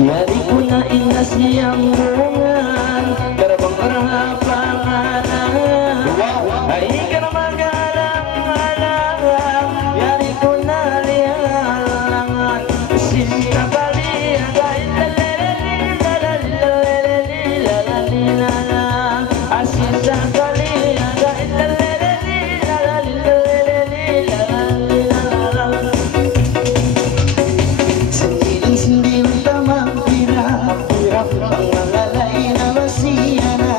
Yari ko na ina siyang bungan, karabang karahapanganan. Ay ka na magalang-alang, yari ko na lihalangan. Sinta bali, agay lalalila, asinta bali, agay lalalila. Sinding-sinding tamang hirap, ang malalay na masiya na.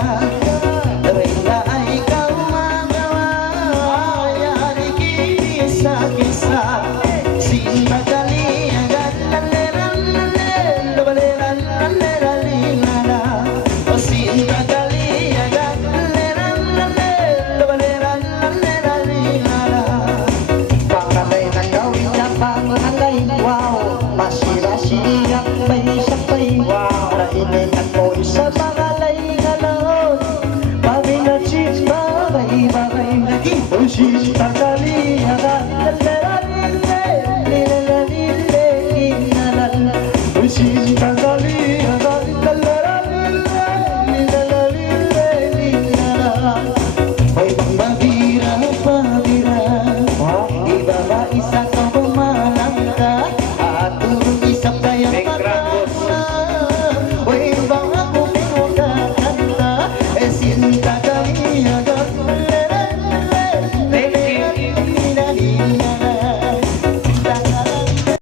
Reyna ay ikaw magawa, yari kisa-kisa. Sinta kali, agad laleran-lalen, labaleran-laleran-lala. O sinta kali, agad laleran-lalen, labaleran-laleran-lala. Pangalay na gawin na pangalay, wow. Masira-sirang may sakay, wow. Rainin ako'y sa pangalay na laon. Bagay na chis, bagay-bagay na ito'y sinta kali, agad laleran-lalen, lilalalilin-lalalan. O sinta